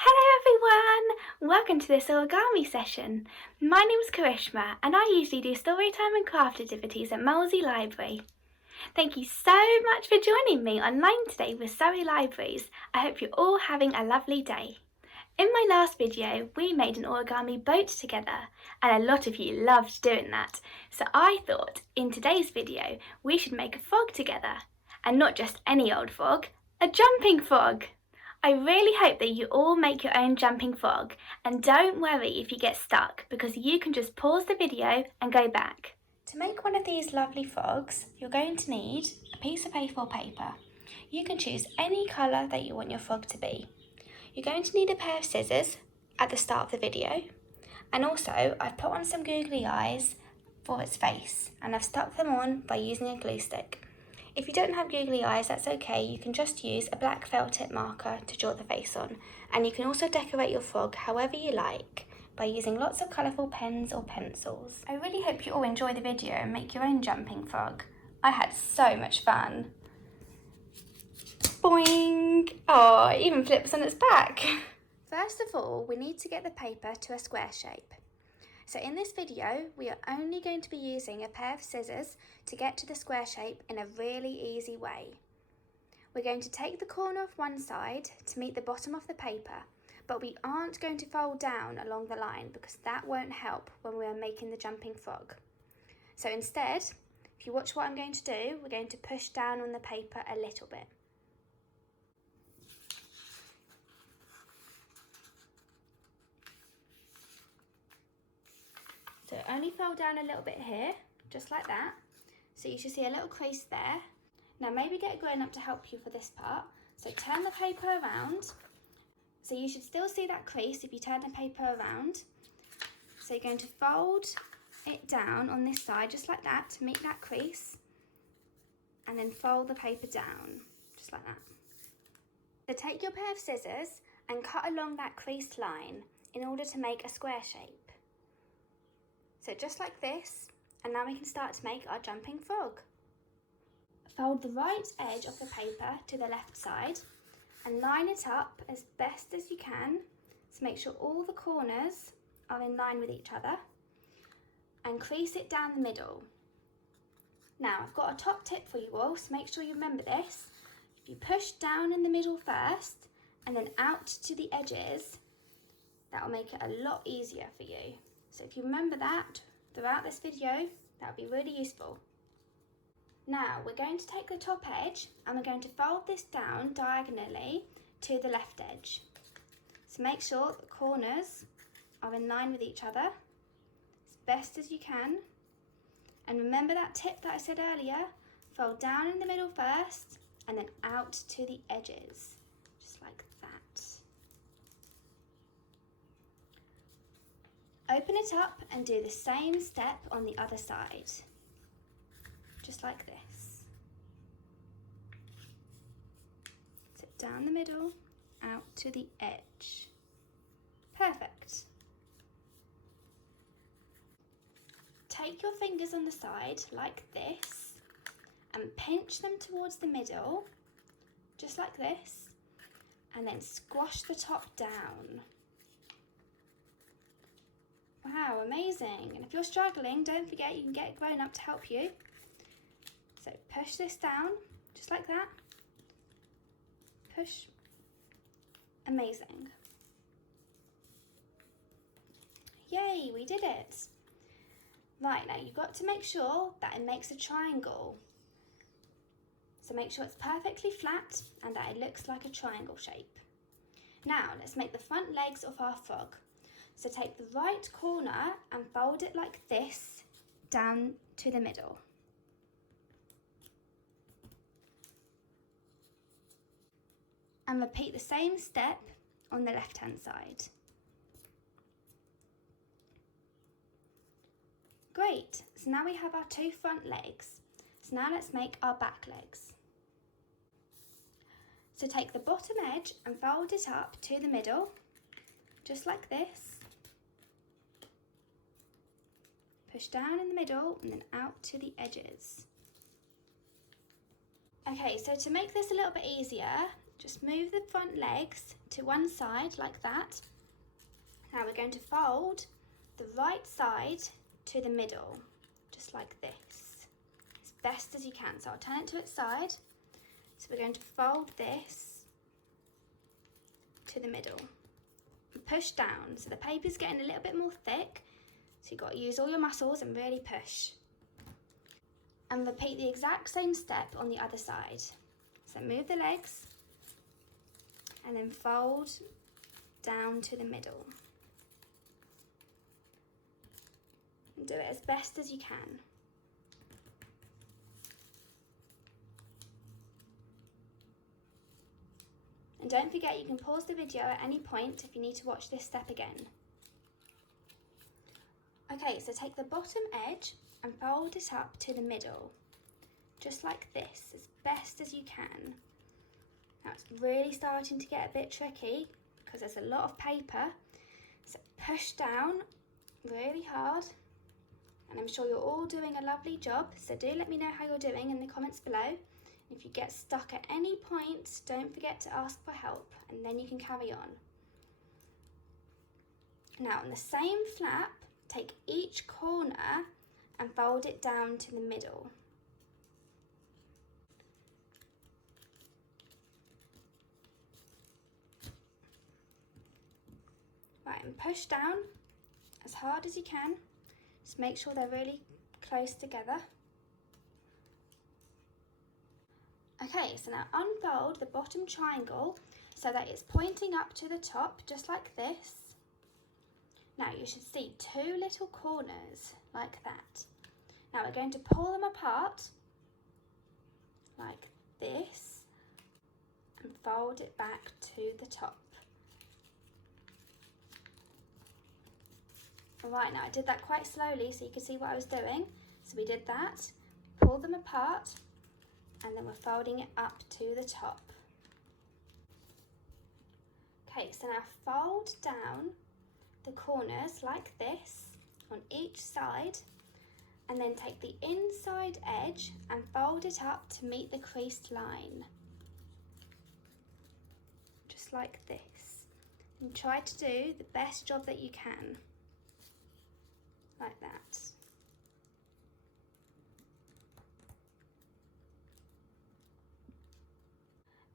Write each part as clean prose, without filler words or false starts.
Hello everyone! Welcome to this origami session. My name is Karishma and I usually do storytime and craft activities at Molesey Library. Thank you so much for joining me online today with Surrey Libraries. I hope you're all having a lovely day. In my last video we made an origami boat together and a lot of you loved doing that. So I thought in today's video we should make a frog together. And not just any old frog, a jumping frog! I really hope that you all make your own jumping frog, and don't worry if you get stuck because you can just pause the video and go back. To make one of these lovely frogs, you're going to need a piece of A4 paper. You can choose any colour that you want your frog to be. You're going to need a pair of scissors at the start of the video, and also I've put on some googly eyes for its face and I've stuck them on by using a glue stick. If you don't have googly eyes, that's okay, you can just use a black felt tip marker to draw the face on. And you can also decorate your frog however you like by using lots of colourful pens or pencils. I really hope you all enjoy the video and make your own jumping frog. I had so much fun. Boing! Oh, it even flips on its back. First of all, we need to get the paper to a square shape. So in this video, we are only going to be using a pair of scissors to get to the square shape in a really easy way. We're going to take the corner of one side to meet the bottom of the paper, but we aren't going to fold down along the line because that won't help when we are making the jumping frog. So instead, if you watch what I'm going to do, we're going to push down on the paper a little bit. So only fold down a little bit here, just like that. So you should see a little crease there. Now maybe get a grown-up to help you for this part. So turn the paper around. So you should still see that crease if you turn the paper around. So you're going to fold it down on this side, just like that, to meet that crease. And then fold the paper down, just like that. So take your pair of scissors and cut along that creased line in order to make a square shape. So just like this, and now we can start to make our jumping frog. Fold the right edge of the paper to the left side and line it up as best as you can to make sure all the corners are in line with each other, and crease it down the middle. Now I've got a top tip for you all, so make sure you remember this. If you push down in the middle first and then out to the edges, that will make it a lot easier for you. So if you remember that throughout this video, that would be really useful. Now we're going to take the top edge and we're going to fold this down diagonally to the left edge. So make sure the corners are in line with each other as best as you can. And remember that tip that I said earlier, fold down in the middle first and then out to the edges, just like that. Open it up and do the same step on the other side, just like this. So down the middle, out to the edge. Perfect. Take your fingers on the side like this and pinch them towards the middle, just like this, and then squash the top down. Wow, amazing. And if you're struggling, don't forget you can get a grown-up to help you. So push this down, just like that. Push. Amazing. Yay, we did it. Right, now you've got to make sure that it makes a triangle. So make sure it's perfectly flat and that it looks like a triangle shape. Now let's make the front legs of our frog. So take the right corner and fold it like this down to the middle. And repeat the same step on the left-hand side. Great, so now we have our two front legs. So now let's make our back legs. So take the bottom edge and fold it up to the middle, just like this. Push down in the middle and then out to the edges. Okay, so to make this a little bit easier, just move the front legs to one side like that. Now we're going to fold the right side to the middle, just like this, as best as you can. So I'll turn it to its side. So we're going to fold this to the middle and push down. So the paper's getting a little bit more thick, so you've got to use all your muscles and really push. And repeat the exact same step on the other side. So move the legs and then fold down to the middle. And do it as best as you can. And don't forget, you can pause the video at any point if you need to watch this step again. Okay, so take the bottom edge and fold it up to the middle, just like this, as best as you can. Now it's really starting to get a bit tricky because there's a lot of paper, so push down really hard, and I'm sure you're all doing a lovely job, so do let me know how you're doing in the comments below. If you get stuck at any point, don't forget to ask for help, and then you can carry on. Now on the same flap, take each corner and fold it down to the middle. Right, and push down as hard as you can. Just make sure they're really close together. Okay, so now unfold the bottom triangle so that it's pointing up to the top, just like this. Now you should see two little corners like that. Now we're going to pull them apart like this and fold it back to the top. Alright, now I did that quite slowly so you could see what I was doing. So we did that, pull them apart, and then we're folding it up to the top. Okay, so now fold down the corners like this on each side, and then take the inside edge and fold it up to meet the creased line, just like this. And try to do the best job that you can, like that.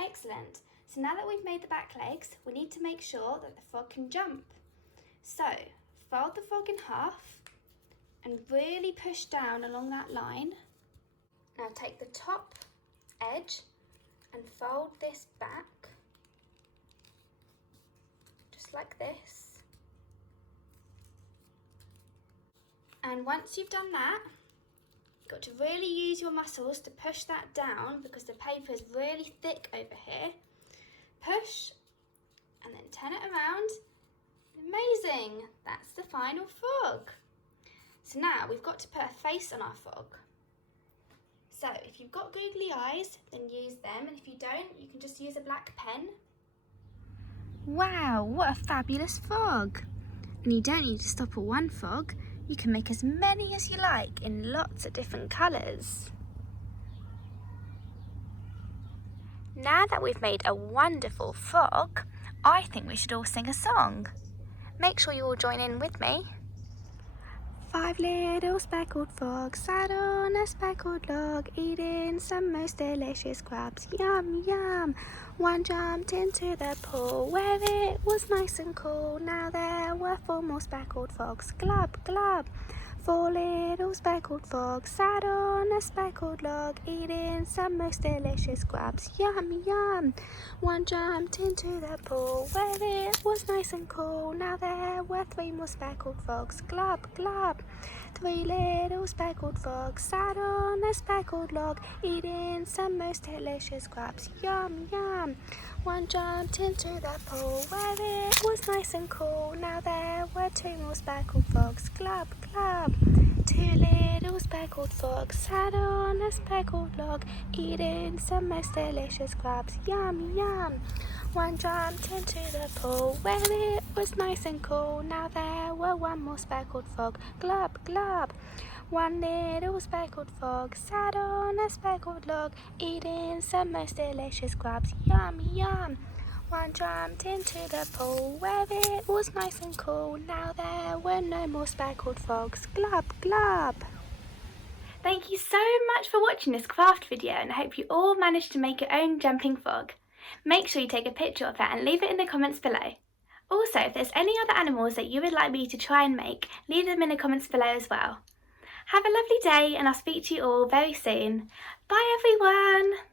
Excellent. So now that we've made the back legs, we need to make sure that the frog can jump. So fold the frog in half and really push down along that line. Now take the top edge and fold this back, just like this. And once you've done that, you've got to really use your muscles to push that down because the paper is really thick over here. Push and then turn it around. Amazing! That's the final frog. So now we've got to put a face on our frog. So if you've got googly eyes, then use them, and if you don't, you can just use a black pen. Wow, what a fabulous frog! And you don't need to stop at one frog. You can make as many as you like in lots of different colours. Now that we've made a wonderful frog, I think we should all sing a song. Make sure you all join in with me. 5 little speckled frogs sat on a speckled log, eating some most delicious crabs. Yum, yum. One jumped into the pool where it was nice and cool. Now there were 4 more speckled frogs. Glub, glub. 4 little speckled frogs sat on a speckled log, eating some most delicious crabs. Yum, yum. One jumped into the pool where it was nice and cool. Now there were 3 more speckled frogs. Glub, glub. 3 little speckled frogs sat on a speckled log, eating some most delicious crabs. Yum, yum. One jumped into the pool where it was nice and cool. Now there were 2 more speckled frogs. Glub, glub. 2 little speckled frogs sat on a speckled log, eating some most delicious crabs. Yum, yum. One jumped into the pool where it was nice and cool. Now there were 1 more speckled frog. Glub, glub. One little speckled frog sat on a speckled log, eating some most delicious grubs. Yum, yum. One jumped into the pool where it was nice and cool. Now there were no more speckled frogs. Glub, glub. Thank you so much for watching this craft video, and I hope you all managed to make your own jumping frog. Make sure you take a picture of that and leave it in the comments below. Also, if there's any other animals that you would like me to try and make, leave them in the comments below as well. Have a lovely day, and I'll speak to you all very soon. Bye everyone!